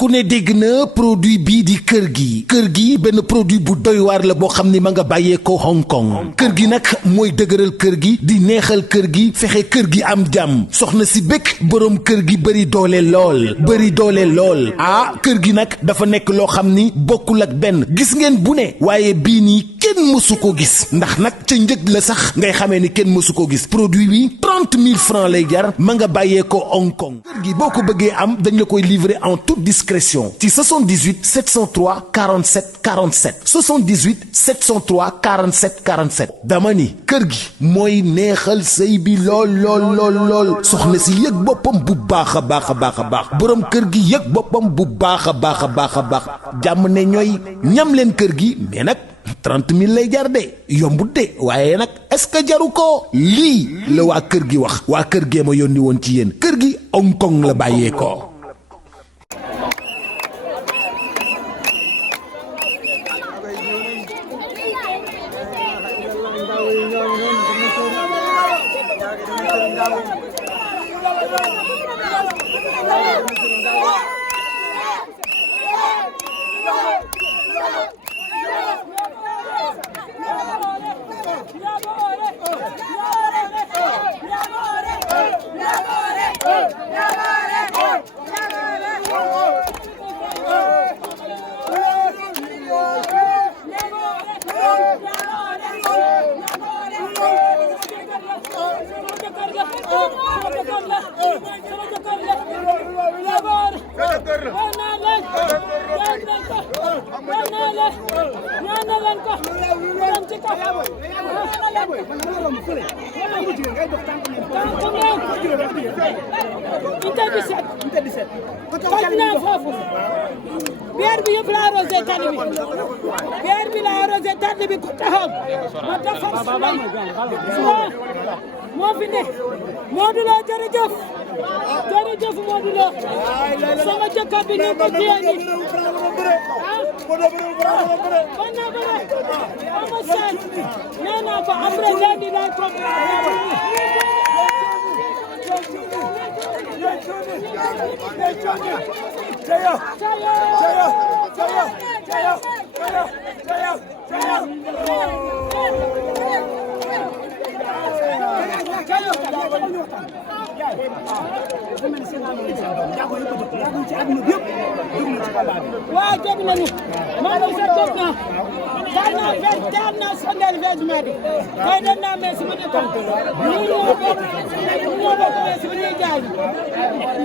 ku ne dégg na produit bii di kër gi benn produit bu doy waar la boo xam ni ma nga bàyyee ko Hong Kong kër gi nag mooy dëgëral kër gi di neexal kër gi fexe kër gi am jàmm soxna si bëgg boroom kër gi bëri doole lool kër gi nag dafa nekk loo xam ni bokkul ak benn gis ngeen bu ne waaye bii nii kenn mësu ko gis ndax nag ca njëg la sax ngay xamee ni kenn mësu ko gis produit bi 30 000 francs lay jar ma nga bàyyee ko Hong Kong kër gi boo ko bëggee am dañ la koy livrer en toute discrétion ci 78 703 47 47 78 703 47 47 dama ni kër gi mooy neexal sëy bi lool soxna si yëg boppam bu baax a baax boroom kër gi yëg boppam bu baax a baax jàmm ne ñooy ñam leen kër gi mais nag 30 000 lay jar de yombut de waaye nag est-ce que jaru ko lii la waa kër gi wax waa kër gee ma yónni woon ci yéen kër gi Hong Kong la bàyyee ko. Biar bi yëpp la arrosé tali bi biar bi la arrosé tali bi ku taxaw ma defar moo fi ne Modou Lo jërëjëf Modou Lo sama jëkkër bi ñu ko téye ni kon na bëre ama seen nee naa ko après lundi lay waa jóg nañu maa ngi sa jóg naa jaar naa sondeel vêtement bi kay dem naa mais si ma ne tam ñu ñoo bokk mais si ma ñuy jaay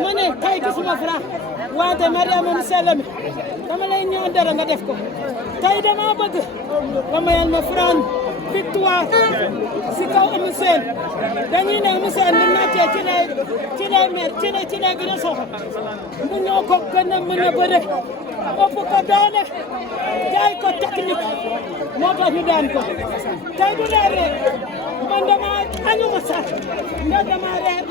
ma ne tey gisuma fra wante Mariama mu sell mi dama lay ñaan dara nga def ko tey dama bëgg ba mayal ma Fran victoire si kaw Eumeu Sène dañuy ne Eumeu Sène bu nattee ci lay gën a soxla mu ñoo ko gën a mën a bëre ëpp ko doole jaay ko technique moo tax ñu daan ko tey du reer man dama añu ma sax nga dama reer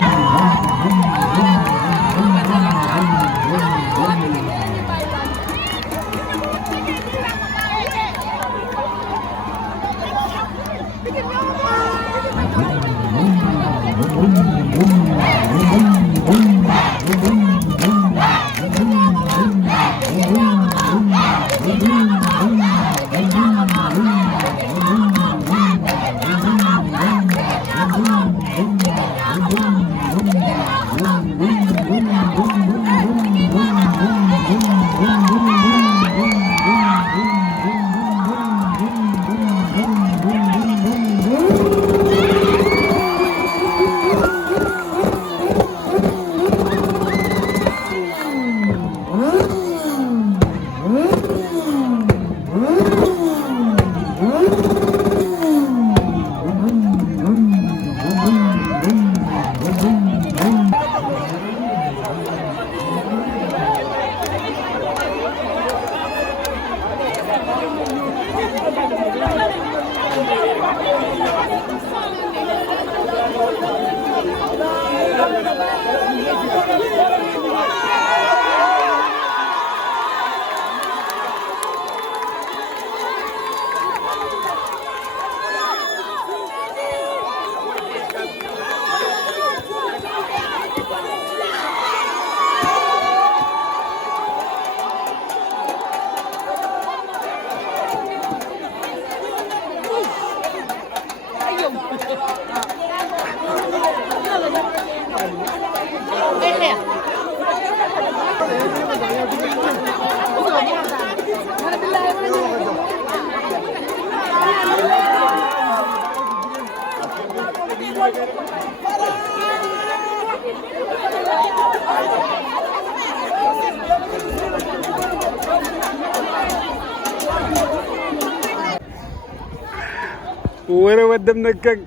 wërë wa dem na këg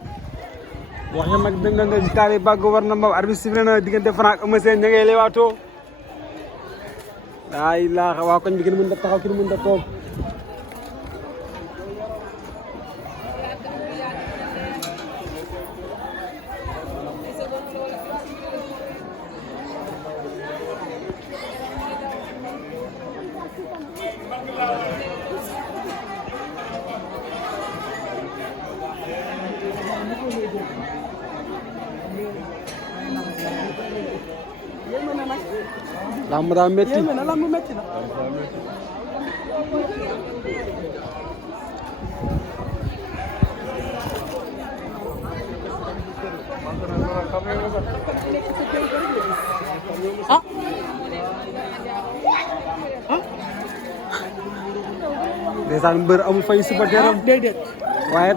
waxe mag dem na taali bàgg war na ma arbitre sifflé na diggante Franc Eumeu Sène ña ngay leewaatoo laa ilaaha waa koñ bi kenn mën da taxaw kenn mën da toog lamb daa métti lamb métti na ah ndeysaan mbër amul fay supporteram déedéet waaye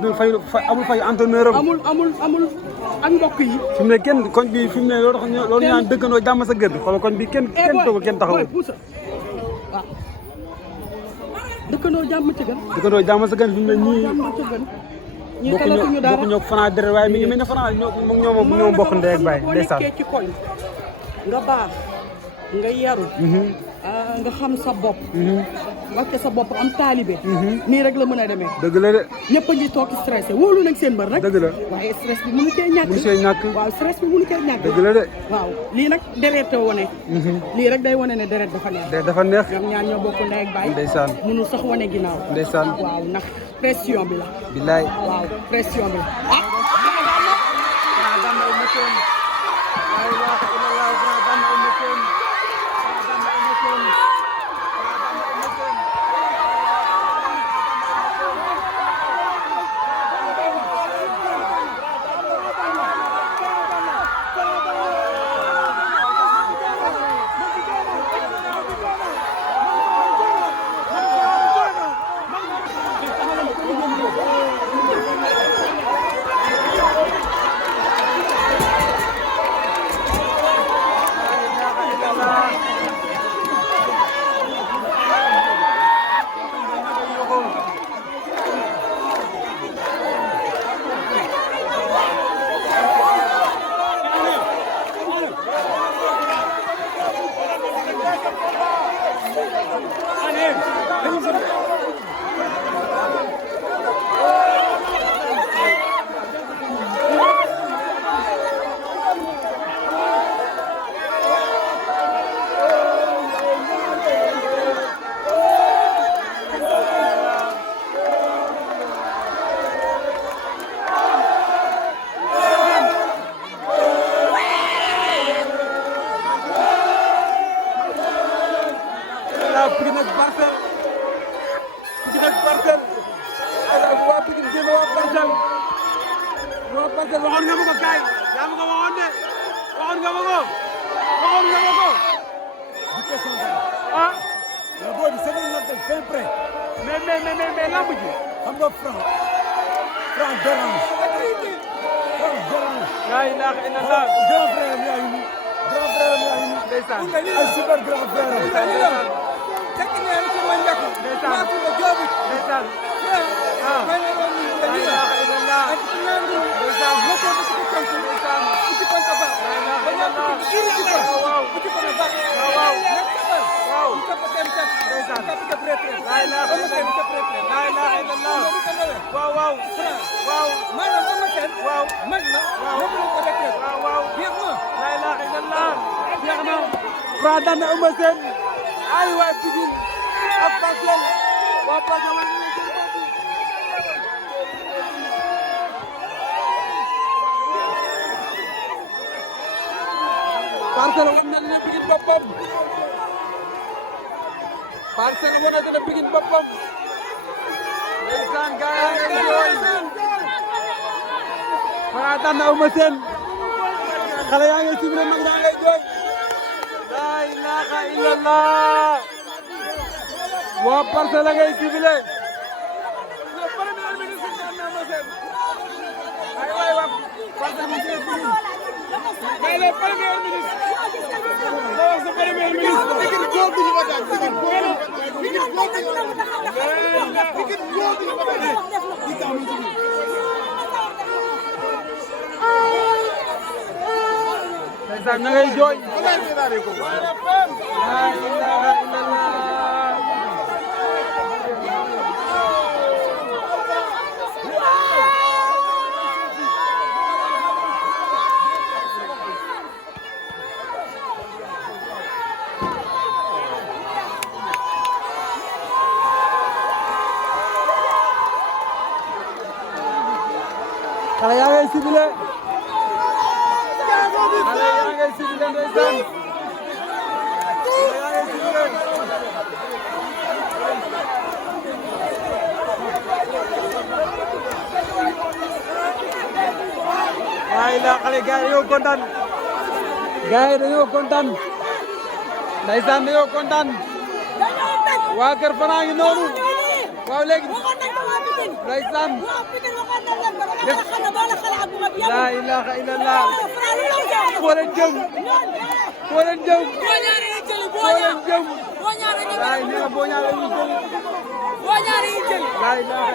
amul fay entraîneur am amul ak mbokk yi fi mu ne kenn koñ bi fi mu ne loolu ñu naan dëkkandoo jàmm sa gën xoolal koñ bi kenn toogul kenn taxawul waaw dëkkandoo jàmm ci gën dëkkandoo jàmm sa gën fi mu ne ñii bokk ñoo Franc deret waaye mi ngi mel ne Franc ñoo bokk ndey ak baay ndeysaan ci koñ nga baax nga yaru nga xam sa bopp wàcce sa bopp am taalibe nii rek la mën a demee dëgg la de ñëpp a ngi toog stressé wóolu nañ seen mbër rek dëgg la waaye stress bi mënu cee ñàkk waaw stress bi mënu cee ñàkk dëgg la de waaw lii nag deret a wane lii rek day wane ne deret dafa neex dafa neex ñoom ñaar ñoo bokk ndey ak baay ndeysaan mënul sax wane ginnaaw ndeysaan waaw ndax pression bi la bilaay waaw pression bi la Pikine ak Parcelles Pikine ak Parcelles waa Pikine génn waa Parcelles waxoon nga ma ko kaay yaa ma ko waxoon de waxoon nga ma ko du question ah mais boo di semaine la teg fin prêt mais lamb ji xam nga Franc dérange la ilaha illallah grand frère am yaa ngi nii grand frère am yaa ngi nii ndeysaan ay super grand frère am ndeysaan tekk ñaan ci ma ñak ndeysaan ma ko jobu ndeysaan ah la ilaha illallah ak ñaan ndeysaan mo ko ci ko ci ndeysaan ci ko ta ba la ilaha illallah waaw ci ko na ba waaw waaw ci ko tem tem ndeysaan ka ka prêt la ilaha illallah la ilaha illallah waaw maanaam am na kenn waaw mag na ñëpp lañ ko def waaw jeex na la ilaha illallah jeex na Franc daan na Eumeu Sène ay waa Pikine ak Parcelles waa Parcelles Parcelles wan na dina Pikine boppam Parcelles wan na dina Pikine boppam ndeysaan gaa yaa ngi jooy Franc daan na Eumeu Sène xale yaa ngi sible mag yaa ngi jooy la ilaha illallah waa Parcelles la ngay sible mais le premier ministre non c'est premier ministre Pikine góor du ñu ko daan Pikine góor du ñu ko daan ndeysaan na ngay jooy la ilaha illallah xale yaa ngay sibile ndeysaan waaye la xale gars yi dañoo kontaan ndeysaan dañoo kontaan waa kër Franc ngi noonu waaw léegi ndeysaan la ilaha illallah foo leen jëm la ilaha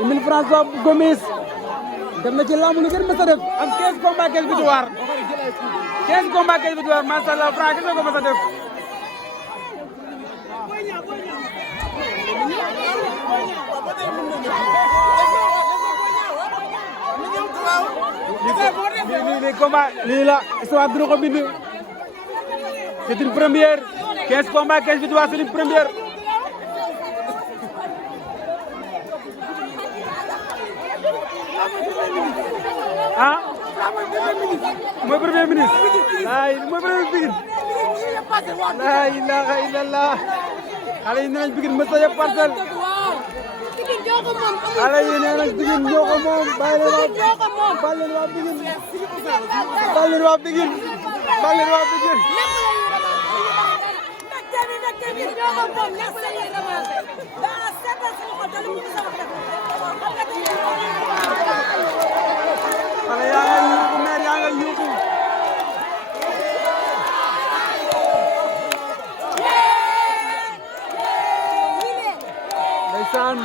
Emile François Gomis dem na ci lamb lu gën mës a def am 15 combats 15 victoires 15 combats 15 victoires macha allah Franc gis nga ko mës a def. lii combat lii la histoire dina ko bind c'est une première 15 combats 15 victoires c'est une première. ah mooy premier ministre mooy premier Pikine la ilaha illallah xale yi nee nañ Pikine mës a yëpp parcelle xale yi nee nañ Pikine ñoo ko moom bàyyi leen waa Pikine xale yaa ngay yuuxu meer yaa ngay yuuxu ndeysaan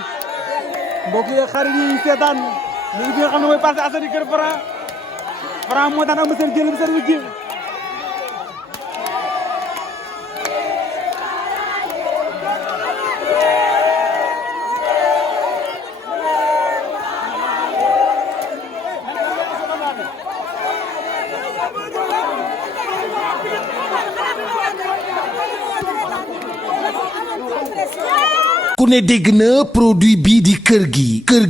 mbokk yi xarit yi seetaan ñu ngi nga xam ne mooy Parcelles Assainies kër Franc moo daan am seen jël seen wujj ku ne dégg na produit bii di kër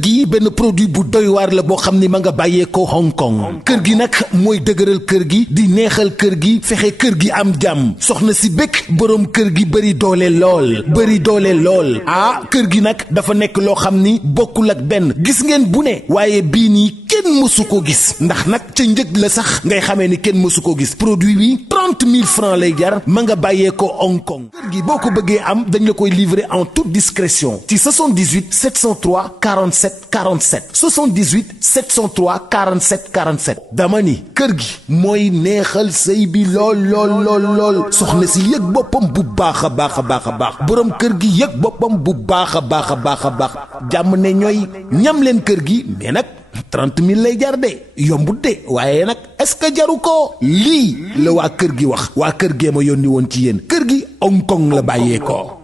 gi benn produit bu doy waar la boo xam ni ma nga bàyyeekoo Hong Kong kër gi nag mooy dëgëral kër gi di neexal kër gi fexe kër gi am jàmm soxna si bëgg boroom kër gi bëri doole lool ah kër gi nag dafa nekk loo xam ni bokkul ak benn gis ngeen bu ne waaye bii nii kenn mësu ko gis ndax nag ca njëg la sax ngay xamee ni kenn mësu ko gis produit bi 30 000 francs lay jar ma nga bàyyeekoo Hong Kong kër gi boo ko bëggee am dañ la koy livrer en toute discrétion ci 78 703 47 47 78 703 47 47 dama ni kër gi mooy neexal sëy bi lool soxna si yëg boppam bu baax a baax boroom kër gi yëg boppam bu baax a baax jàmm ne ñooy ñam leen kër gi mais nag 30 000 lay jar de yombut de waaye nag est-ce que jaru ko lii la waa kër gi wax waa kër gee ma yónni woon ci yéen kër gi Hong Kong la bàyyeekoo.